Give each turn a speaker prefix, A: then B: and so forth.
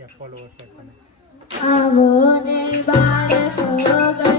A: કેટલા ફોલોવર તમે.
B: આવો ને બાળકો